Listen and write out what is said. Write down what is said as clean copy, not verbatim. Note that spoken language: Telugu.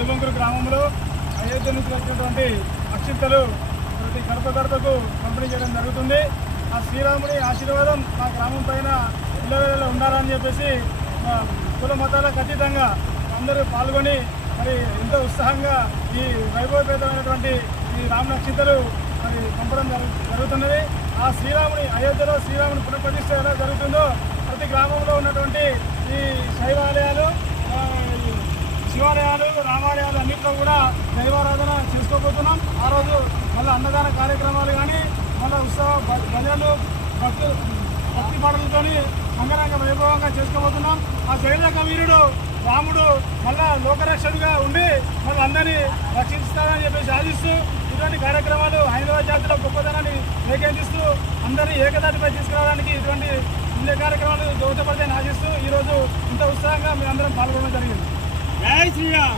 పెద్దబంకురు గ్రామంలో అయోధ్య నుంచి వచ్చినటువంటి అక్షింతలు ప్రతి గడప గడపకు పంపిణీ చేయడం జరుగుతుంది. ఆ శ్రీరాముడి ఆశీర్వాదం మా గ్రామం పైన ఇళ్ళవేళలో ఉండాలని చెప్పేసి కుల మతాలకు అతీతంగా అందరూ పాల్గొని మరి ఎంతో ఉత్సాహంగా ఈ వైభవపేతమైనటువంటి ఈ రామనక్షింతలు మరి పంపడం జరుగుతున్నది. ఆ శ్రీరాముని అయోధ్యలో శ్రీరాముని పునఃప్రతిష్ఠ ఎలా జరుగుతుందో ప్రతి గ్రామంలో ఉన్నటువంటి ఈ శైవాలయాలు, శివాలయాలు, రామాలయాలు అన్నింటిలో కూడా దైవారాధన చేసుకోబోతున్నాం. ఆ రోజు మళ్ళీ అన్నదాన కార్యక్రమాలు కానీ మళ్ళీ ఉత్సవ భజనలు భక్తి పాటలతో అంగరంగ వైభవంగా చేసుకోబోతున్నాం. ఆ జయలక వీరుడు రాముడు మళ్ళా లోకరక్షకుడిగా ఉండి మళ్ళీ అందరినీ రక్షిస్తారని చెప్పేసి ఆశిస్తూ ఇటువంటి కార్యక్రమాలు హైదరాబాద్ జాతిలో గొప్పతనాన్ని వేకెందిస్తూ అందరినీ ఏకదాటిపై తీసుకురావడానికి ఇటువంటి పుణ్య కార్యక్రమాలు దోహదపడతాయని ఆశిస్తూ ఈరోజు ఇంత ఉత్సాహంగా మీ అందరం పాల్గొనడం జరిగింది. జై శ్రీరామ్.